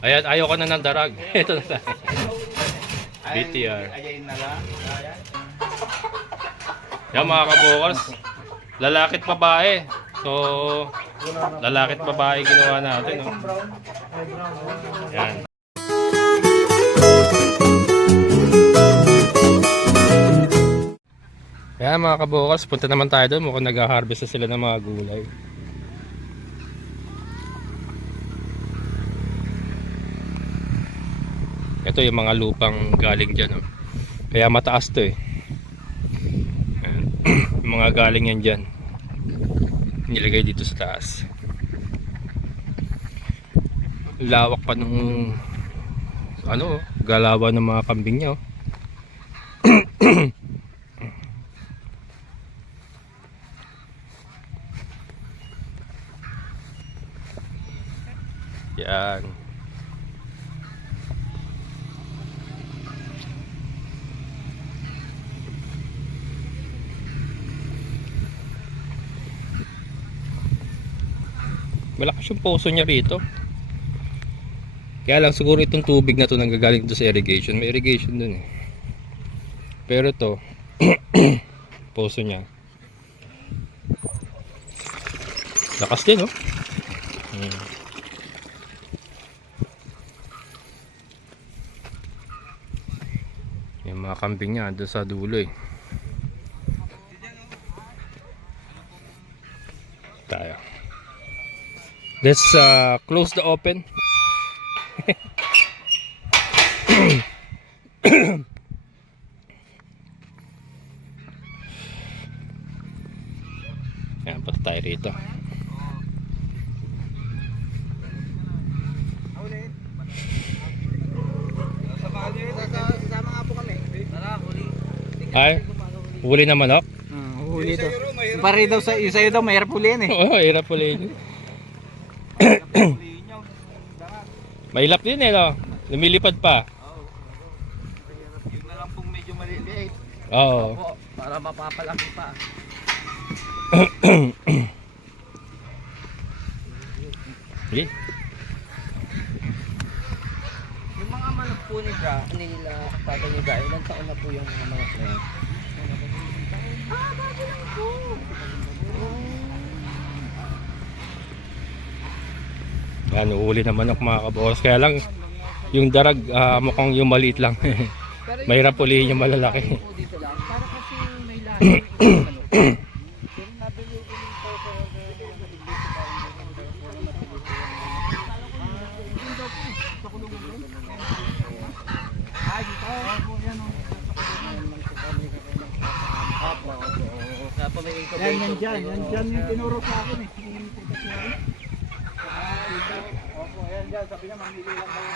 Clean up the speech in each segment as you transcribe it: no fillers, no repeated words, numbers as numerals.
Ayan, ayoko na ng darag. Ito na tayo. BTR. Ayayin na lang. Yan mga kabukals. Lalakit babae. So, lalakit babae ginawa natin. No? Yan. Yan mga kabukals. Punta naman tayo doon. Mukhang nag-harvest na sila ng mga gulay. Ito yung mga lupang galing dyan. Oh. Kaya mataas to eh. Yung mga galing yan dyan. Nilagay dito sa taas. Lawak pa nung ano, galawan ng mga kambing niya. Oh. Yan. Malakas yung poso niya rito. Kaya lang siguro itong tubig na to nanggagaling dito sa irrigation. May irrigation dun eh. Pero to poso niya. Lakas din oh. Yung mga kambing niya doon sa dulo eh. Tayo. Let's close the open. Ayan, punta tayo rito. Ay, huli na manok? Huli daw. Pare daw sa iyo daw mahirap huliin eh. Oo, hirap huliin. Mahilap din eh, no? Lumilipad pa. Yun na lang pong medyo maliliit. Oo. Opo, para mapapalaki pa. Okay. Yung mga manok po ni Bra, nila tatay ni Bra, ilang taon na po yung mga manok na yan? Bago lang po. Yan, uhuli na manok mga kaboss. Kaya lang, yung darag mukhang yung maliit lang. Mahirap ulihin yung malalaki. Po dito lang, para kasi may lahi yung manok. Pero nabili ko yung photo Ay, dito. Opo, yan o. Yan dyan yung tinuro sa akin eh. Opo, yan dyan. Sabi niya, mamili lang kayo.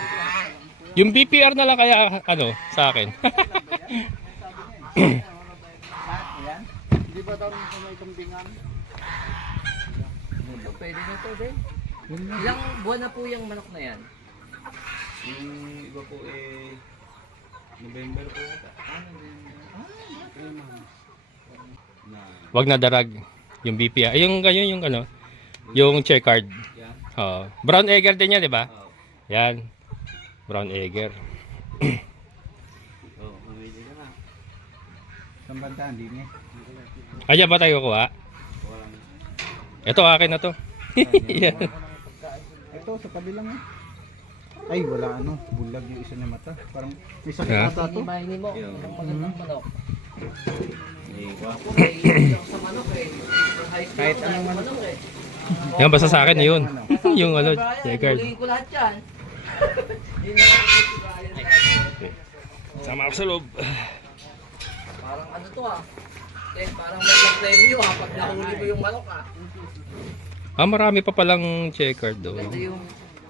Yung BPR na lang kaya, ano, sa akin. Yan. Hindi ba daw may kambingan? Pwede na to din. Ilang buwan na po yung manok na yan? Yung iba po eh, November po ata. Wag na darag. Yung BPR. Yung ganyan, yung ano, yung checkered. Yan. Oh, brown egger din yan, di ba? Oo. Yan. Brown egger. Oo, mamili ka na. Saan banda? Hindi niya. Ayan ba tayo kuha? Walang. Ito akin na to. Yan. Ito, sa kabilang eh. Ay, wala ano. Bulag yung isa na mata. Parang may sakit Ha? ata to. Himahin mo, Yeah. ang magandang manok. Ako. Ako, may lang sa manok eh. Kahit anong manok eh. Yan, basta sa akin na yun. Yung ano, Brian, checkered. huliin ko lahat yan. Hindi na ako si Brian. Sama ako sa loob. Parang ano to ah. Eh, parang may premyo ah, pag nahuli mo yung manok ah. Ah, marami pa palang checkered doon.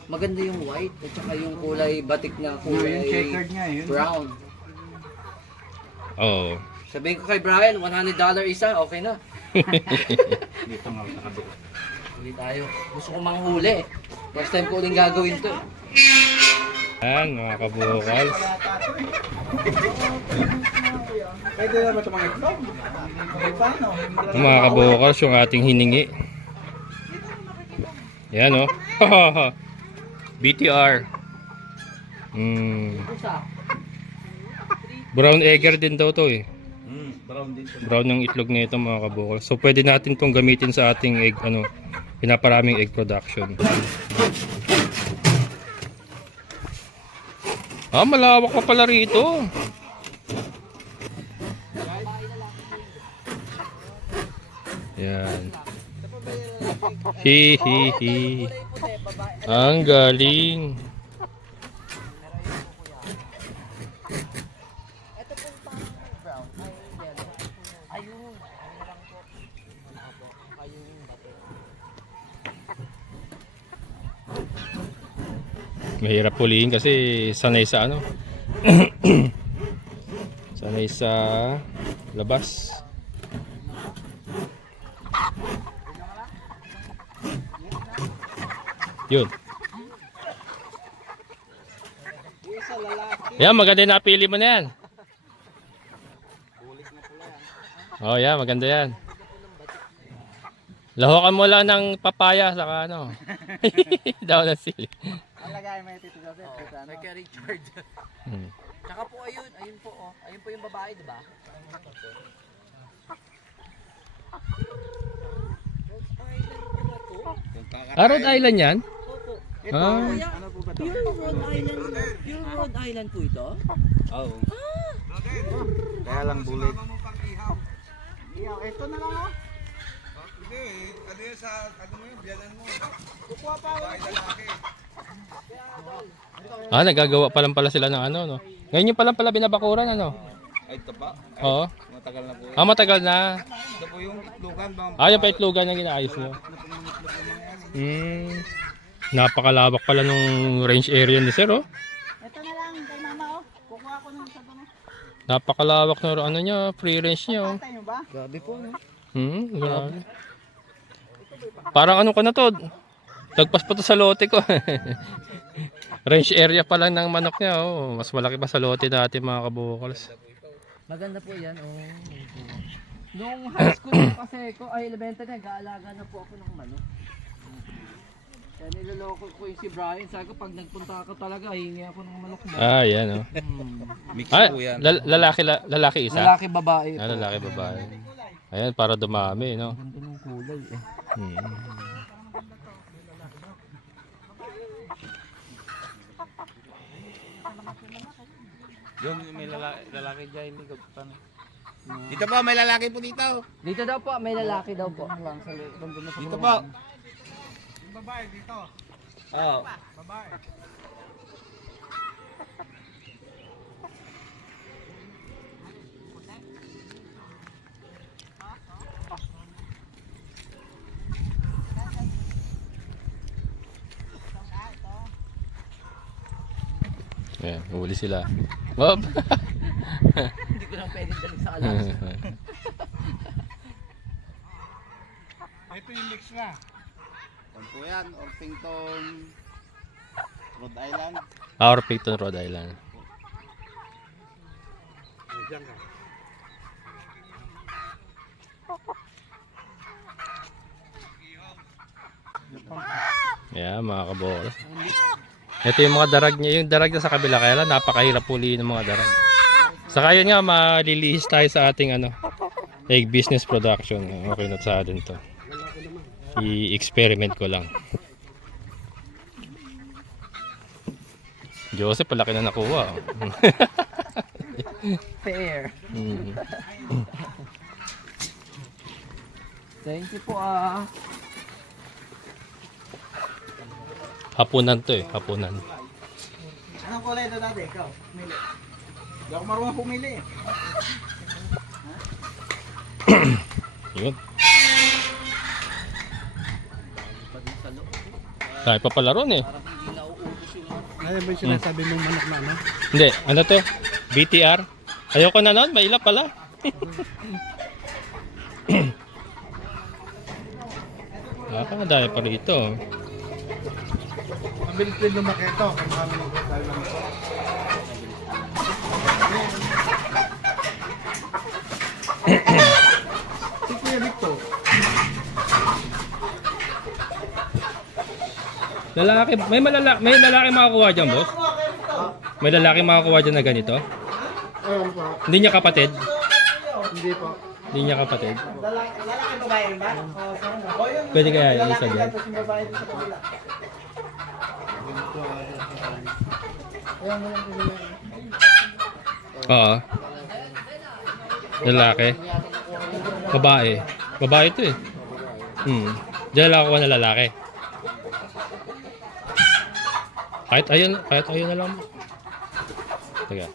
Maganda yung white at saka yung kulay batik na Yung kulay checkered niya eh. Yun. brown. Oo. Sabihin ko kay Brian, $100 isa, okay na. Dito nga sa kabila. Huli tayo. Gusto ko manghuli. First time ko uling gagawin to. Yan, mga kabukals. Pwede na ba ito mga itlog? Paano? Yung mga kabukals, yung ating hiningi. Yan, oh. BTR. Pusa. Brown egger din daw to eh. Brown din siya. Brown yung itlog nito mga kabukal. So pwede natin tong gamitin sa ating egg pinaparaming egg production. Malawak pa pala rito. Yan. Hi hi hi. Ang galing. Mahirap pulihin kasi sanay sa sanay sa labas. Yun. Yan, maganda yung napili mo na yan. Oh, yan, maganda yan. Lahokan mo lang ng papaya saka daw na sili. Ang lagay may Tito Joseph. May kay Richard. Tsaka po ayun po oh. Ayun po yung babae, di ba? Rhode Island yan? Opo. Ito, ano po ba ito? Pure Rhode Island po ito? Oo. Kaya lang bulit. Iyaw, ito na lang oh. Ano yun sa, ano mo yun, biyanan mo. Kukuha pa Bahay lalaki. Nagagawa pa lang pala sila ng no? Ngayon yung pala binabakuran, Ay, ito pa. Oo. Matagal na po. Matagal na. Ito po yung itlugan. Yung paitlugan ang ginaayos nyo. Napakalawak pala nung range area ni Sir, oh. Ito na lang kay mama oh. Kukuha ko ng sabi mo. Napakalawak ng niya, free range niya, oh. Patay nyo ba? Grabe po, no? Grabe. Parang ko na to. Lagpas pa to sa lote ko. Range area pa lang ng manok niya, oh. Mas malaki pa sa lote natin mga kabukals. Maganda po yan, oh. Nung high school po kasi ko, ay elementary, nag-aalaga na po ako ng manok. Kaya niloloko ko yung si Brian. Sabi ko, pag nagpunta ako talaga, hingi ako ng manok mo. Yan, oh. Mix Ah, po yan. lalaki isa? Lalaki babae po. Lalaki babae. Ayan, para dumami, no? Ganda ng kulay eh. Yung may lalaki dyan, hindi ko paano. Dito po, may lalaki po dito. Dito daw po, may lalaki daw po. Dito po. Babae dito. Oo. Babae. Ayan, huli sila. Bob! Hindi ko lang pwedeng dali sa alas. Ito yung mix na. Ano po yan? Orpington, Rhode Island. Orpington, Rhode Island. Diyan ka. Ayan, mga kabukals. Ito yung mga darag niya. Yung darag na sa kabila. Kaya lang, napakahirap pulihin ng mga darag. Saka yun nga, malilihis tayo sa ating egg business production. Okay na sa atin to. I-experiment ko lang. Joseph, palaki na nakuha. Fair. Thank you po Hapunan to eh, hapunan. Anong kulay ito dati? Ikaw, pumili. Hindi ako marunong pumili eh. Yun. Tayo pa pala ron eh. Ano ba yung sinasabi mong manok na ano? Hindi, ano to? BTR? Ayoko na nun, mailap pala. Dahil pa rito. Mabilis din lumaki ito. Kung kami nag-dahil lang ito. Si Kuya Victor. Lalaki, may lalaki makakuha dyan, boss? May lalaki makakuha dyan na ganito? Ayun po. Hindi niya kapatid? Hindi po. Hindi niya kapatid? Lalaki babae ba? Pwede kaya yung isa dyan? Tapos yung babae doon sa kabila. Oo. Lalaki. Babae. Babae ito eh. Diyan lang ako na lalaki. Kahit ayun na lang. Teka.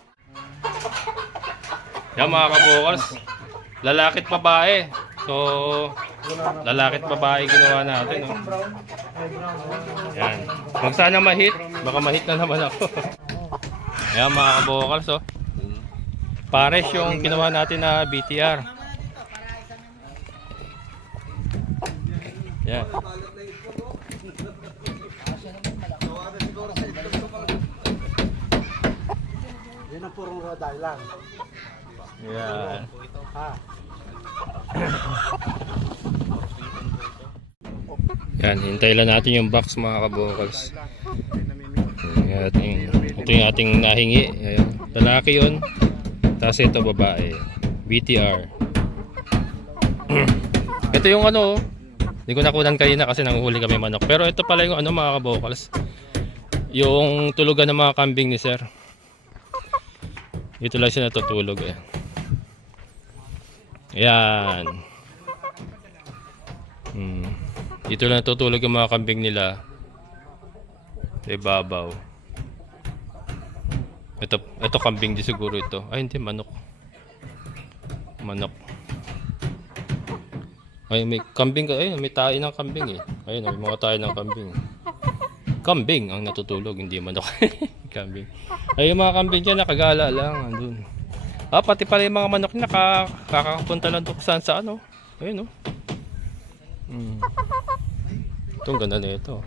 Yan mga kabukals. Lalaki at babae. So, lalaki at babae ginawa natin. No? Yan. Huwag sana ma-hit. Baka ma-hit na naman ako. Yan mga kabukals. Oh. Pares yung ginawa natin na BTR. Yan. Yan ang purong Rhode Island. Yan. Yan, hintay lang natin yung box mga kabukals. Ito yung ating nahingi. Ayan. Lalaki yun. Tapos ito babae. BTR. Ito yung ano. Hindi ko nakunan kanina kasi nanguhuli kami manok. Pero ito pala yung ano mga kabukals. Yung tulugan ng mga kambing ni sir. Dito lang siya natutulog. Ayan. Ayan. Dito lang natutulog yung mga kambing nila. Sa ibabaw. Ito kambing di siguro ito. Ay hindi, manok. Manok. Ay may kambing, ay may tayo ng kambing eh. Ayun, may mga tayo ng kambing. Kambing ang natutulog, hindi manok. Kambing. Ay yung mga kambing dyan nakagala lang andun. Pati pala yung mga manok nakakapunta lang doon saan sa ano. Ayun oh. Itong ganda na ito.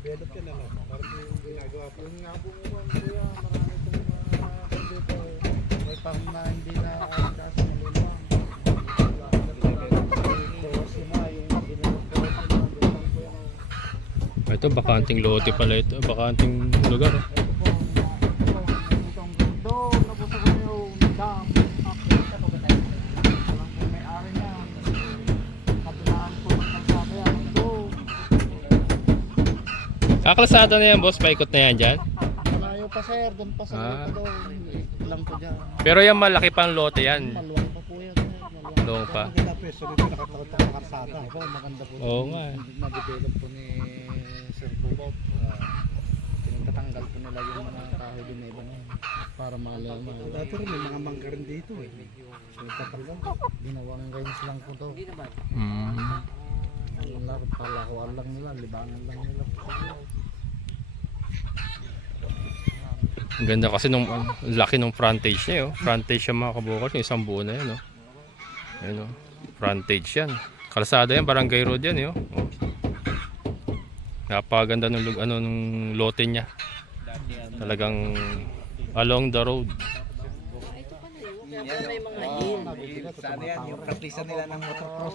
Develop yan ano. Parang yung ginagawa po. Yung nga po mo kuya, marami itong mga dito. May pang na hindi na kasi nalulong. Ito bakanting lote pala ito. Bakanting lugar. Oh. Kakalsada na yan boss, paikot na yan dyan. Malayo pa sir, doon pa sa loob lang po dyan. Pero yung malaki pang lote yan. Maluwang pa po yan. Maluwang pa. Maganda po so dito nakatakot ang karsada. Maganda po. Oo nga eh. Na-develop po ni Sir Bubot. Tinatanggal po nila yung mga kahoy din na iba na para malaman. Dati rin may mga mangga rin dito eh. So nagtatanggal. Ginawang range lang po to. Yung lakot palakuan lang nila, libangan lang nila. Ang ganda kasi nung laki nung frontage niya, oh. Frontage siya mga kabukals, yung isang buo na yan, oh. Ayun, oh. Frontage yan. Kalsada yan, barangay road yan, oh. Napakaganda nung nung lote niya. Talagang along the road. Sana yan, yung practice nila ng motocross.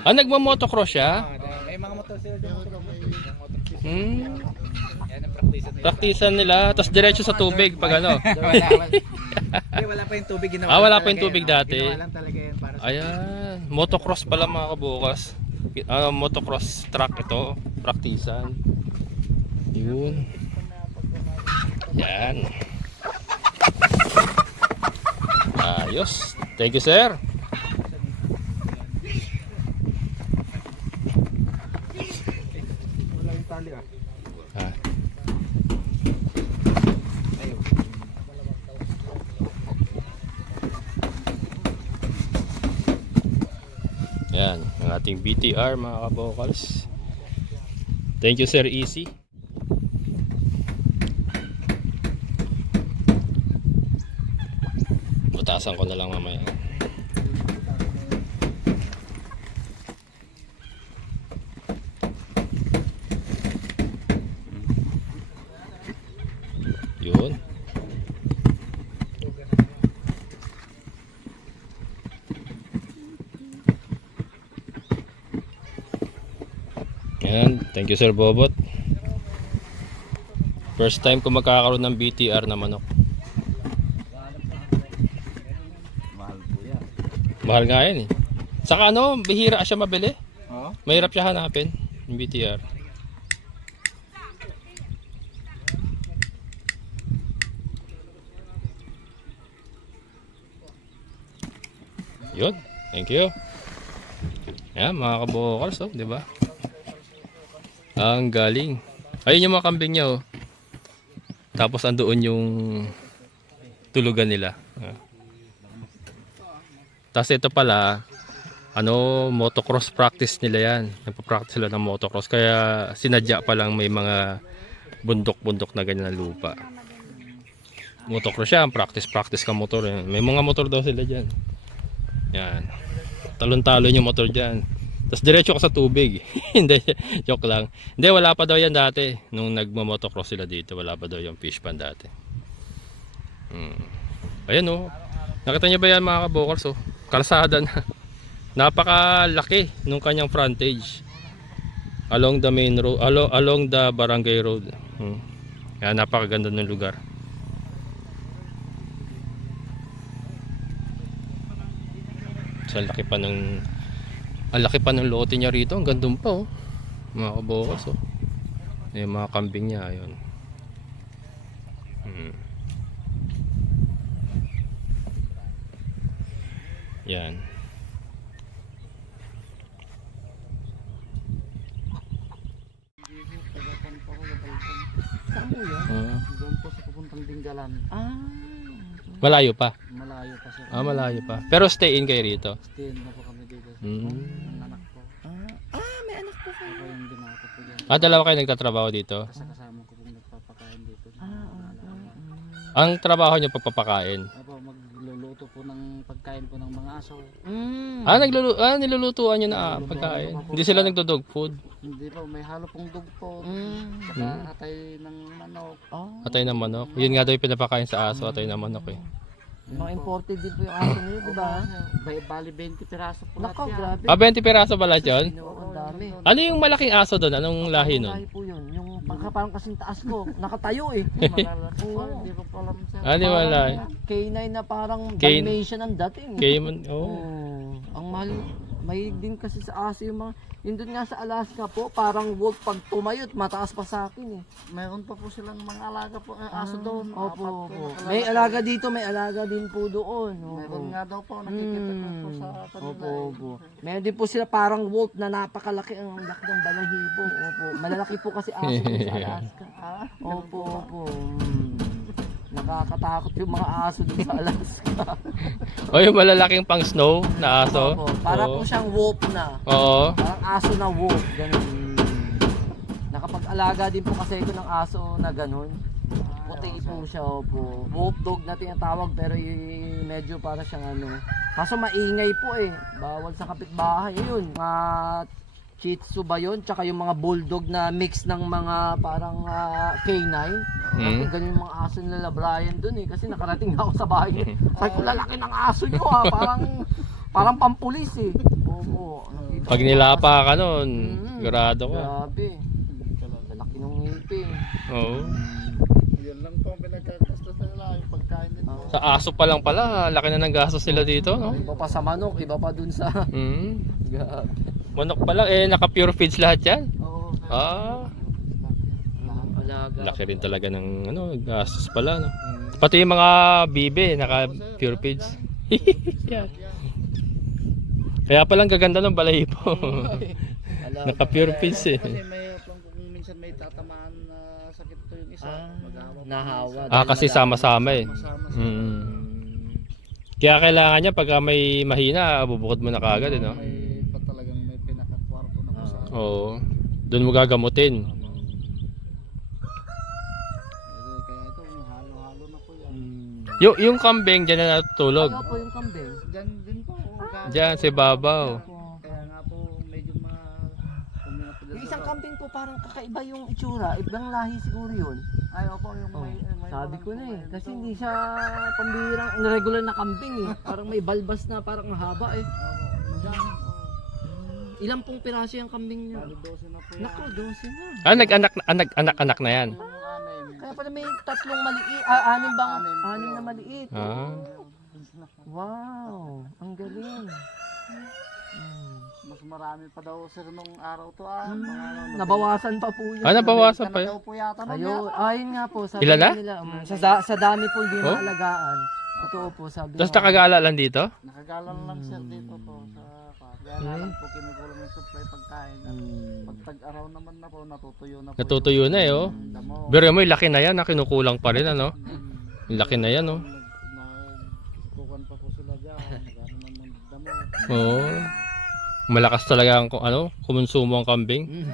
Nagma-motocross siya? May mga motor sila dito. Yan ang practice nila. Praktisan nila, tapos diretso sa tubig pag ano. Wala pa yung tubig ginawa. Wala pa yung tubig dati. Ginawa lang talaga yan para sa Ayan, motocross pala mga kabukas. Motocross track ito, praktisan. Yun. Yan. Ayos. Thank you, sir. wala yung tali ah. Yan, ang ating BTR mga kabokals. Thank you, Sir Easy. Butasan ko na lang mamaya. Yun. Ayan, thank you Sir Bobot. First time ko magkakaroon ng BTR na manok. Mahal po yan. Mahal nga yan eh. Saka ano, bihira siya mabili. Oo. Mahirap siya hanapin, yung BTR. Yun, thank you. Ayan, mga kabokals, oh, di ba? Ang galing. Ayun yung mga kambing niya, oh. Tapos andoon yung tulugan nila. Ah. Tapos ito pala, ano, motocross practice nila yan. Nagpa-practice sila ng motocross. Kaya sinadya pa lang may mga bundok-bundok na ganyan na lupa. Motocross yan, practice ka motor. Yan. May mga motor daw sila dyan. Yan. Talon-talon yung motor dyan. Tapos diretso ka sa tubig. Hindi, joke lang. Hindi, wala pa daw yan dati. Nung nagmamotocross sila dito, wala pa daw yung fish pan dati. Ayan oh. Nakita niyo ba yan mga kabokals oh? Kalsada na. Napakalaki nung kanyang frontage. Along the main road, along the barangay road. Yan, napakaganda ng lugar. So, ang laki pa ng lote niya rito. Ang gandun pa oh. Mga kabokals oh. Yung mga kambing niya ayun. Yan. Saan po yun? Doon po sa pupuntang Dinggalan. Malayo pa. Malayo pa sir. Malayo pa. Pero stay in kayo rito. Stay na po kami dito. Mm. Ang anak ko. May anak po kayo. Ako yung binata po dyan. Dalawa kayo nagtatrabaho dito. Kasama ko pong nagpapakain dito. Ang trabaho niyo pagpapakain. Ako magluluto po ng pagkain po ng mga aso. Nilulutuan niyo na pagkain. Hindi sila nagdo-dog food. Hindi po, may halo pong dog po. Saka atay ng manok. Atay ng manok. Yun nga daw yung pinapakain sa aso, atay ng manok eh. Mga imported din po yung aso nila, di ba? Bali 20 piraso po lahat Nako, yan. grabe. 20 piraso pala yun? Ang dami. Ano yung malaking aso doon? Anong lahi nun? Lahi po yun. Yung parang kasing taas ko. Nakatayo eh. Malalaki po, hindi ko pa alam sir. Di wala. K9 na parang K- Dalmatian ang dating. Cayman, oh. Ang mahal. May din kasi sa aso yung mga. Yun doon nga sa Alaska po, parang wolf pag tumayot, mataas pa sa akin eh. Mayroon pa po silang mga alaga po, aso doon. Opo, Apat opo. po nakalala. May alaga dito, may alaga din po doon. Mayroon nga daw po, nakikita ko po sa kanila. Opo, opo. Meron din po sila parang wolf na napakalaki ang laki ng balahibo. Opo. Malalaki po kasi aso dun sa Alaska. Opo, opo. Nakakatakot yung mga aso dun sa Alaska. O yung malalaking pang snow na aso. Opo. Para Oo. po siyang wolf na. Oo. Parang aso na wolf. Ganun. Nakapag-alaga din po kasi ko ng aso na ganun. Puti po siya, opo. Wolf dog na tinatawag pero medyo para siyang ano. Kaso maingay po eh. Bawal sa kapitbahay. Ayun, mga Shih Tzu ba yun? Tsaka yung mga bulldog na mix ng mga parang K9. Kasi ganun yung mga aso nila Brian dun eh. Kasi nakarating na ako sa bahay. Sabi ko, lalaki ng aso nyo ha. Parang pampulis eh. Opo. Nakita Pag ko nilapa ka nun, grado ka. Grabe. Lalaki ng ngipin. Oo. Yan lang po ang pinagkakastos nila, yung pagkain nito. Sa aso pa lang pala, laki na ng gastos nila dito, no? Iba pa sa manok, iba pa dun sa... Grabe. Manok pa lang, naka pure feeds lahat yan. Oo. Alaga. Laki rin talaga ng gastos pala, no? Pati yung mga bibe, naka pure feeds. Yan. Kaya palang gaganda ng balahibo. Naka pure feeds eh. Kasi may kung minsan may tatamaan na sakit to yung isa. Nahawa. Kasi sama-sama eh. Kaya kailangan niya pagka may mahina, bubukod mo na kagad, no? May pa talagang may pinakakwarto na po sa Oo. Doon mo gagamutin. kaya ito, halo-halo na po yan. Yung kambing dyan na natutulog. Ano po yung kambing? Diyan din po. Dyan, si Babaw. Kaya nga po, medyo Yung isang kambing po parang kakaiba yung itsura. Ibang lahi siguro yun. Ay, opo, yung Oh, may sabi ko na eh. Kasi hindi siya pambihirang regular na kambing eh. Parang may balbas na parang haba eh. Diyan, Ilang pong piraso yung kambing niya? 12 na po yan. Naku, 12 na. Ah, nag-anak na yan. Yung anim. Kaya pala may tatlong maliit. Ah, anim bang? Anim na maliit. Ah. Wow, ang galing. Mas marami pa daw sir nung araw to Mga ano, Nabawasan pa po yun. Ah, nabawasan pa na yun. daw po yata nun Ayun, ayun nga po. Sabi Ilan na? nila, sa dami po hindi Oh? maalagaan. Totoo po, sabi Tapos nga. nakagala lang dito? Nakagalan lang sir dito po sa kaya nga lang po kinukulang yung supply pagkain. At pag tag-araw naman na po, natutuyo na po. Natutuyo na eh, oh. yung damo. Pero mo, laki na yan, kinukulang pa rin, ano? Laki na yan, oh. Nagkukuhan pa po sila dyan. Nagano naman damo. Oo. Malakas talaga ang kumonsumo ang kambing.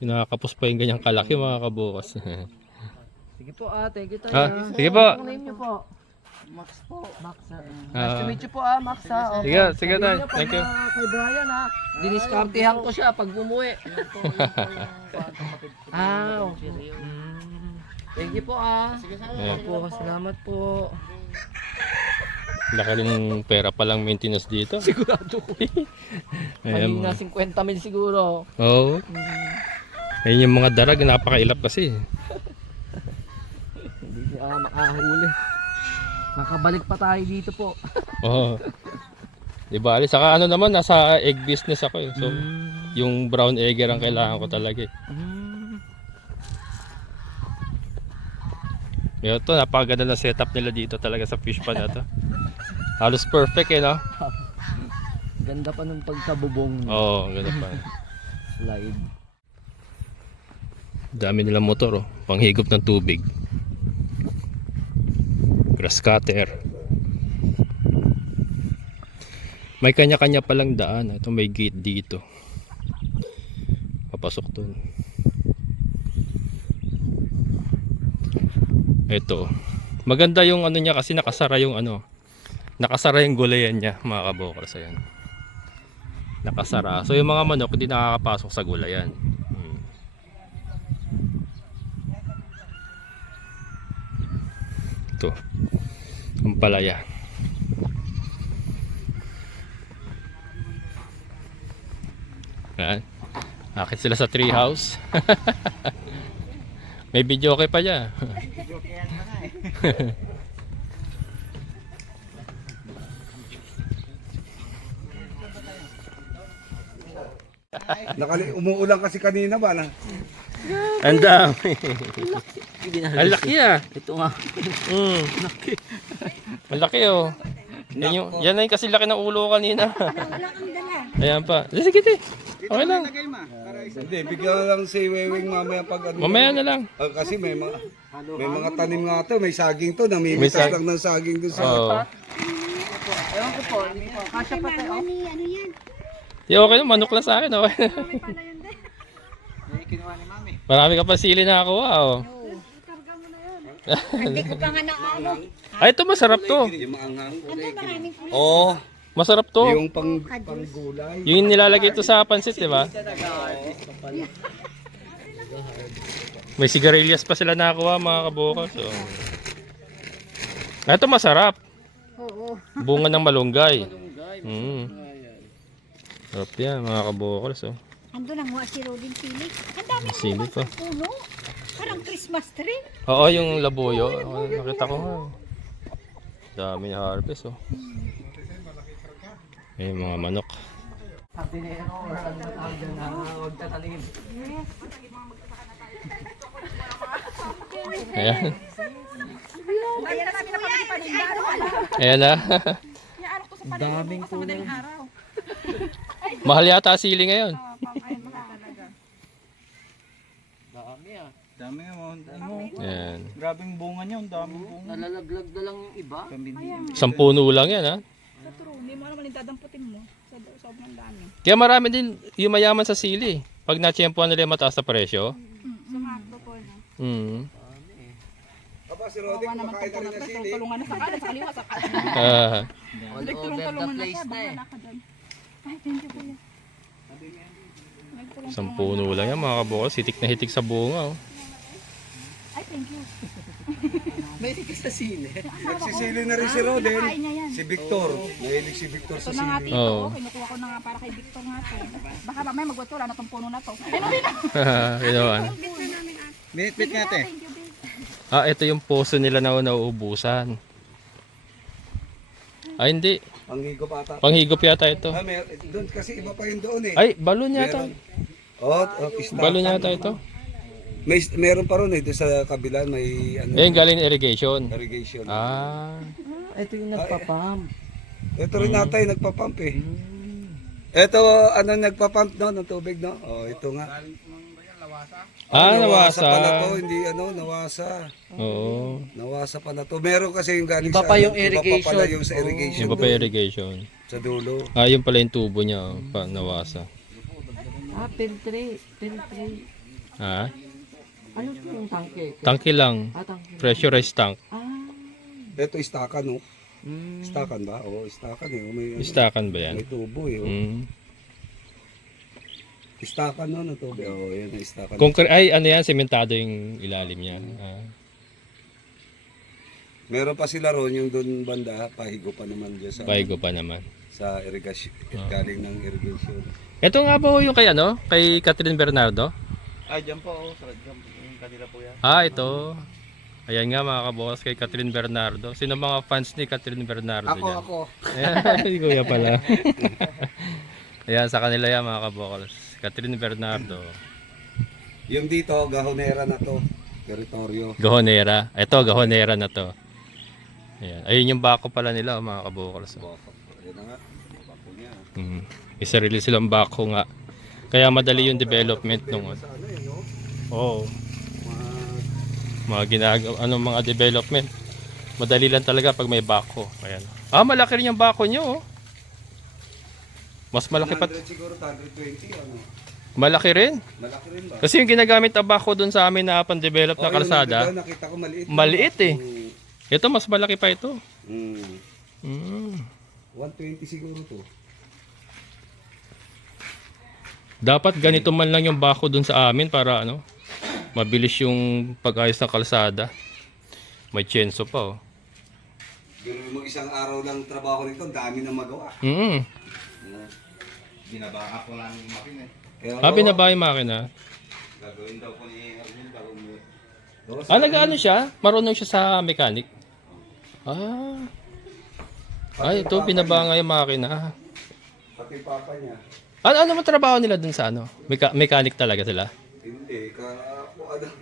Nakakapos pa yung ganyang kalaki, mga kabukas. Sige po thank you tayo. Sige po. Ang name niyo po? Max po. Max. Ah. Nice to meet you po Max Opo. Sige, sige, Sabihin tay. niyo pag Thank you. Kay Brian diniskartehan ko siya pag bumuwi. Yan po yung kapatid ko. Okay. Thank you po Sige sir. Yeah. Po, salamat po. Laki ng pera palang maintenance dito. Sigurado ko. Ayan, Mahina 50 mil siguro. Oo. Ayun yung mga darag, napakailap kasi. Hindi siya makahuli. Makabalik pa tayo dito po. Oo. Di ba? Saka ano naman, nasa egg business ako eh. So, yung brown egger ang kailangan ko talaga eh. Ito, napakaganda na setup nila dito talaga sa fish pond na to. Halos perfect eh, no? Ganda pa ng pagkabubong Oo, ganda pa. slide. Dami nilang motor, oh. Panghigop ng tubig. Grass cutter. May kanya-kanya palang daan. Ito may gate dito. Papasok dun. Ito. Maganda yung ano niya kasi nakasara yung ano. Nakasara yung gulayan niya, mga kabokal. So yan. Nakasara. So yung mga manok hindi nakakapasok sa gulayan. Ito. Ang palaya. Yan. Akit sila sa tree house. May video okay pa dyan. Umuulan kasi kanina ba na? Ang dami. Ang laki ah. Ito nga. Ang laki oh. Yan na yung kasi laki ng ulo kanina. Ayan pa. Sige, sige. Okay lang. Hindi, bigyan na lang si Wewing mamaya pag ano. Mamaya na lang. Kasi may mga tanim nga to, may saging to, namimitas lang ng saging doon sa... Oo. Ewan ko po. Kasya pa tayo. Di okay lang, manok lang sa akin. Okay. Kinuha ni mami. Marami ka pa sili na ako. Oh. Hindi ko pa nga naano. Ay, ito masarap to. Yung maanghang. Ano maraming kulay? Oo. Masarap to. Yung panggulay. Yung nilalagay ito sa pansit, di ba? May sigarilyas pa sila nakakuha, mga kabukas. So. Ito masarap. Oo. Bunga ng malunggay. Sarap yan, mga kabukals. Oh. Ando nang mga si Rodin Sili. Ang dami Sili mo pa. puno. Parang Christmas tree. Oo, yung labuyo. Oh, nakita ko nga. Dami na harvest. Oh. Yung mga manok. Hardinero or ano tawag dyan na huwag tatanim. Ayan. Ayan na namin napagay paninda. Ayan na. Daming kulay. Mahal yata sili ngayon. Dami mo. Ayan. Grabing bunga niya, ang daming bunga. Nalalaglag na lang yung iba. 10 puno lang yan, ha? Hindi mo naman itadamputin mo sa sobrang dami. Kaya marami din yung mayaman sa sili. Pag natsyempohan nila yung mataas na presyo. Sumakto po na. Aba, si Rodin, kumakain na rin na sili. Tulungan na sa kanan, sa kaliwa, sa kanan. All over the place na eh. Ka dyan. Ay, thank you kuya. 10 puno lang yan, mga kabukas. Hitik na hitik sa bunga. Oh. Ay, thank you. May ka sa sili. Nagsisili na rin si Roden. Nakain niya yan. Si Victor. Mahilig si Victor Ito sa na nga sili. tito, Oo. kinukuha ko na nga para kay Victor nga to. Baka mamaya magwato, wala na tong puno na to. Ay, no, na. Kinuha na. Minute nga te. Thank you, babe. Ah, ito yung poso nila na nauubusan. Ay, hindi. Panghigop ata. Panghigop yata ito. Doon kasi iba pa yun doon eh. Ay, balon yata. Pista. Balon yata ito. Meron pa ron eh. Doon sa kabila may ano, Eh, galing irrigation. irrigation. Ah. Ito yung nagpapump. Ito rin natay nagpapump eh. Ito anong nagpapump no ng tubig no? Oh, ito nga. Ah, Nawasa pala nawasa. to, hindi nawasa. Oo. Nawasa pala to. Meron kasi yung galing Iba sa pa yung iba pa pala irrigation. yung sa irrigation. Iba pa doon, irrigation. sa dulo. Ah, yun pala yung tubo niya. Oh, pa, nawasa. Ah, filtre. Filtre. Ah, Ano po yung tangke? tangke lang. Ah, tangke. Pressurized tank. Ah. Ito istakan no. Mm. Istakan ba? Oo, istakan eh. May Istakan ba yan? may tubo eh. Oh. Mm. Istakan no ng tubig. Oo, yan ang istakan. Ay, ano yan? Sementado yung ilalim niya. Ah. Meron pa sila ron yung doon banda, pahigo pa naman dyan sa Paigo pa naman. sa irrigation, galing ng irrigation. Ito nga ba ho yung kay ano? Kay Catherine Bernardo? Ay, dyan po. Dyan po. Yung kanila po yan. Ah, ito. Ayan nga mga kabokas kay Catherine Bernardo. Sino mga fans ni Catherine Bernardo dyan? Ako. Ayan, si kuya pala. Ayan, sa kanila yan mga kabokas. Catherine Bernardo. Yung dito, gahonera na to. Teritoryo. Gahonera. Ito, gahonera na to. Ayan. Ayun yung bako pala nila mga kabokas. Ayan na nga. Bako niya. Isarili silang bako nga. Kaya madali yung development nung ano. Sa ano eh, no? Oo. Mga Mga ginagawa, mga development. Madali lang talaga pag may bako. Ayan. Ah, malaki rin yung bako nyo. Oh. Mas malaki pa. 100 siguro, 120 ano. Malaki rin. Malaki rin ba? Kasi yung ginagamit na bako dun sa amin na pan-develop na Oh, kalsada, yung nakita ko maliit. maliit eh. Ito mas malaki pa ito. Mm. 120 siguro to. Dapat ganito man lang yung bako dun sa amin para mabilis yung pag-ayos ng kalsada. May tsenso pa oh. Pero mo isang araw lang trabaho nito, ang dami na magawa. Binabaka ko lang yung makina. Kaya, Ah, binaba yung makina. gagawin daw ko ni Arvin bago mo. Ah, nag-ano siya? Marunong siya sa mechanic? Ah. Ay, ito, binaba nga yung makina. Pati papa niya. Ano mo trabaho nila dun sa mechanic talaga sila? Hindi, ano.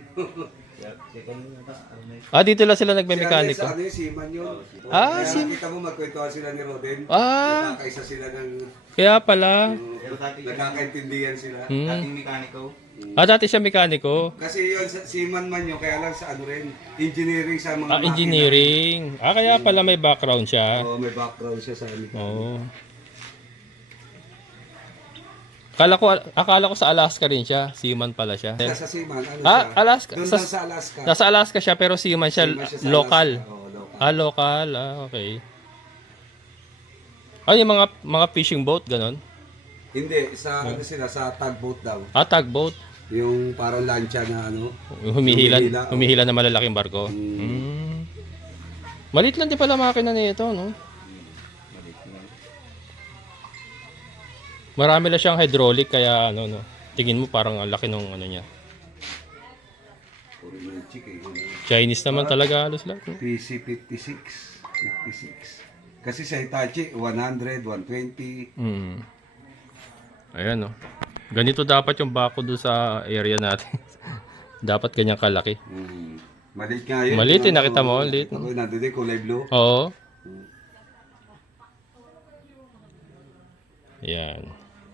Ah, dito lang sila Sa nagme-mekaniko. ano yung Siman yun. Ah, Kaya nakita mo magkwentuhan sila ni Roden. Ah, Nakakaisa sila ng kaya pala. nagkakaintindihan sila. Hmm. mekaniko. Ah, dati siya mekaniko. Kasi yun, Siman man yun, kaya lang sa ano rin, engineering sa mga Ah, engineering. Ah, kaya pala may background siya. Oo, may background siya sa ano. Oo. Akala ko sa Alaska rin siya. Seaman pala siya. Sa Siman, ano Ah, siya? Alaska. Doon lang sa Alaska. Nasa Alaska siya pero seaman siya, Siman siya sa local. Alaska. Oo, local. Ah, local. Ah, okay. Ano yung mga fishing boat, ganon? Hindi, sa ano sila, sa tugboat daw. Ah, tugboat. Yung parang lancha na ano. Humihila na malalaking barko. Malit lang din pala makina nito, no? Marami lang siyang hydraulic kaya tingin mo parang ang laki nung niya. Puro yung chick eh. Chinese naman talaga halos lahat. No? PC 56. 56. Kasi sa Hitachi, 100, 120. Ayan, no. Ganito dapat yung bako doon sa area natin. Dapat ganyang kalaki. Maliit nga yun. Maliit eh, nakita mo? Maliit. Ako, nandun din, kulay blue. Oo. Yan.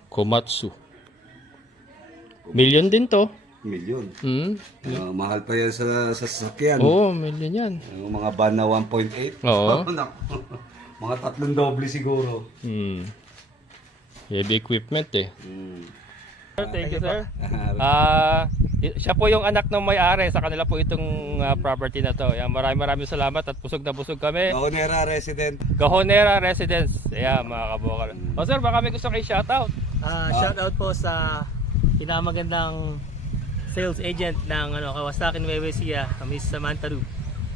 Komatsu. Million din to. Milyon. Hmm. Mahal pa yan sa sasakyan. Oo, million yan. Yung mga van na 1.8. Oo. Naku. Mga 3 doble siguro. Heavy equipment eh. Thank you, sir. Ah, Siya po yung anak ng may-ari sa kanila po itong property na to. Yan, maraming salamat at busog na busog kami. Gahonera resident. Gahonera Residence. Ayan, mga kabukal. O sir, baka may gusto kayo shoutout. Shout out po sa pinamagandang sales agent ng Kawasaki Nueva Ecija, Miss Samantha Ru.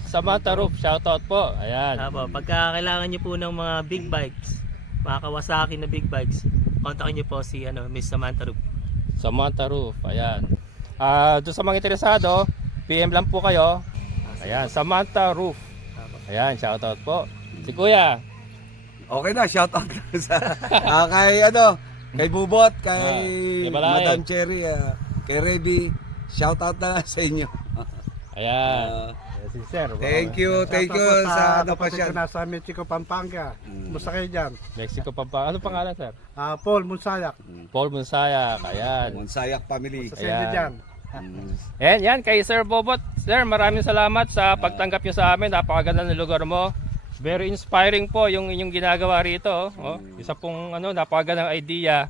Samantha Roof, shoutout po. Ayan. Apo, pagka kailangan niyo po ng mga big bikes, mga Kawasaki na big bikes, kontakin niyo po si Miss Samantha Ru. Samantha Roof, ayan. Doon sa mga interesado, PM lang po kayo. Ayan, Samantha Roof. Ayan, shoutout po. Si Kuya. Okay na, shout out na sa kay kay Bubot, kay kay Balay. Madam Cherry, kay Reby. Shout out na sa inyo. Ayan. Si Sir. Thank you sa kapatid ko pasyan. nasa Mexico, Pampanga. Musta kayo dyan? Mexico pa pa. Ano pangalan, Sir? Paul Munsayak. Paul Monsayak. Ayan. Monsayak family. Sa inyo dyan. Ayan, yan kay Sir Bobot. Sir, maraming salamat sa pagtanggap niyo sa amin. Napakaganda ng lugar mo. Very inspiring po yung inyong ginagawa rito. Oh. Isa pong napakagandang idea.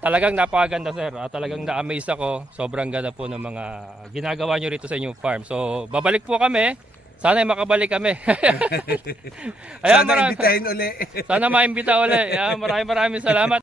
Talagang napakaganda, Sir. Talagang na-amaze ako. Sobrang ganda po ng mga ginagawa niyo rito sa inyong farm. So, babalik po kami. Sana makabalik kami. Ayan, Sana imbitahin uli. Sana maimbita uli. Ayan, maraming salamat.